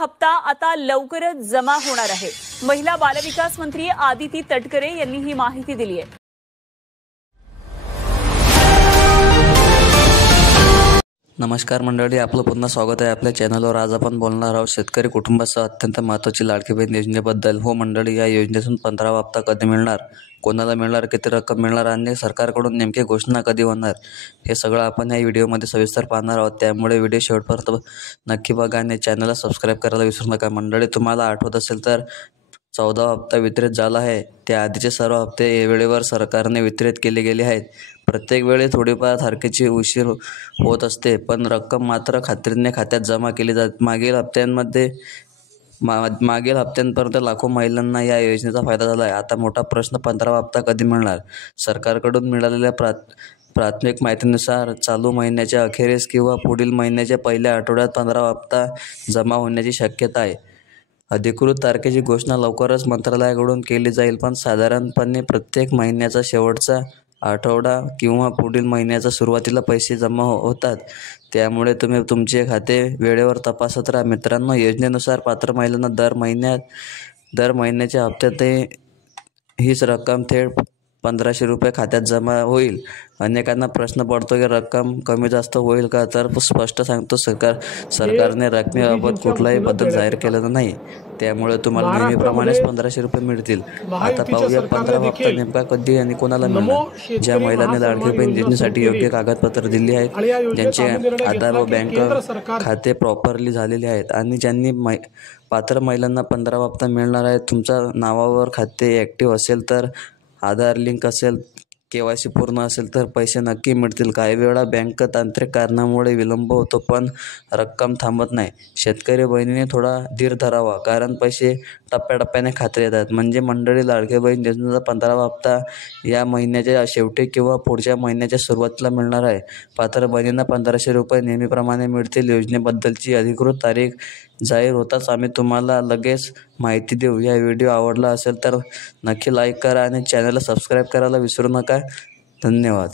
हप्ता आता लवकरच जमा होणार आहे। महिला बालविकास मंत्री आदिती तटकरे यांनी ही माहिती दिली आहे। नमस्कार मंडळी, आपलं पुन्हा स्वागत आहे आपल्या चॅनलवर। आज आपण बोलणार आहोत शेतकरी कुटुंबासह अत्यंत महत्त्वाची लाडकी बहीण योजनेबद्दल। हो मंडळी, या योजनेतून 15वा हप्ता कधी मिळणार, कोणाला मिळणार, किती रक्कम मिळणार आणि सरकारकडून नेमकी घोषणा कधी होणार, हे सगळं आपण या व्हिडिओमध्ये सविस्तर पाहणार आहोत। त्यामुळे व्हिडिओ शेवटपर्यंत नक्की बघा आणि चॅनलला सबस्क्राईब करायला विसरू नका। मंडळी, तुम्हाला आठवत असेल तर 14वा हप्ता वितरित झाला आहे। त्या आधीचे सर्व हप्ते वेळेवर सरकारने वितरित केले गेले आहेत। प्रत्येक वेळी थोडीफार तारखेची उशीर होत असते, पण रक्कम मात्र खात्रीने खात्यात जमा केली जाते। मागील हप्त्यांपर्यंत लाखो महिलांना या योजनेचा फायदा झाला आहे। आता मोठा प्रश्न, 15वा हप्ता कधी मिळणार? सरकारकडून मिळालेल्या प्राथमिक माहितीनुसार चालू महिन्याच्या अखेरीस किंवा पुढील महिन्याच्या पहिल्या आठवड्यात 15वा हप्ता जमा होण्याची शक्यता आहे। अधिकृत तारखेची घोषणा लवकरच मंत्रालयाकडून केली जाईल, पण साधारणपणे प्रत्येक महिन्याचा शेवटचा आठवडा किंवा पुढील महिन्याच्या सुरुवातीला पैसे जमा होतात। त्यामुळे तुम्ही तुमचे खाते वेळेवर तपासत राहा। मित्रांनो, योजनेनुसार पात्र महिलांना दर महिन्याच्या हप्त्यात हीच रक्कम थेट 1500 रुपये खात्यात जमा होईल। अनेकांना प्रश्न पडतो की रक्कम कमी जास्त होईल का? तर स्पष्ट सांगतो, सरकारने रकमेबाबत कुठलाही बदल जाहीर केलेला नाही। त्यामुळे तुम्हाला नेहमीप्रमाणेच 1500 रुपये मिळतील। आता पाहूया 15वा हप्ता नेमका कधी आणि कोणाला मिळणार। ज्या महिलांनी लाडकी बहीण योजनेसाठी योग्य कागदपत्र दिली आहेत, ज्यांचे आधार व बँक खाते प्रॉपरली झालेले आहेत आणि ज्यांनी पात्र महिलांना 15वा हप्ता मिळणार आहे। तुमच्या नावावर खाते ॲक्टिव्ह असेल तर, आधार लिंक असेल, KYC पूर्ण असेल तर पैसे नक्की मिळतील। काही वेळा बँक तांत्रिक कारणामुळे विलंब होतो, पण रक्कम थांबत नाही। शेतकरी बहिणीने थोडा धीर धरावा, कारण पैसे टप्प्याटप्प्याने खात्यात येतात। म्हणजे मंडळी, लाडकी बहीण योजनेचा 15वा हप्ता या महिन्याच्या शेवटी किंवा पुढच्या महिन्याच्या सुरुवातीला मिळणार आहे। पात्र बहिणींना 1500 रुपये नेहमीप्रमाणे मिळतील। योजनेबद्दलची अधिकृत तारीख जाहीर होताच आम्ही तुम्हाला लगेच माहिती देऊ। हा व्हिडिओ आवडला असेल तर नक्की लाईक करा आणि चॅनलला सबस्क्राईब करायला विसरू नका। धन्यवाद।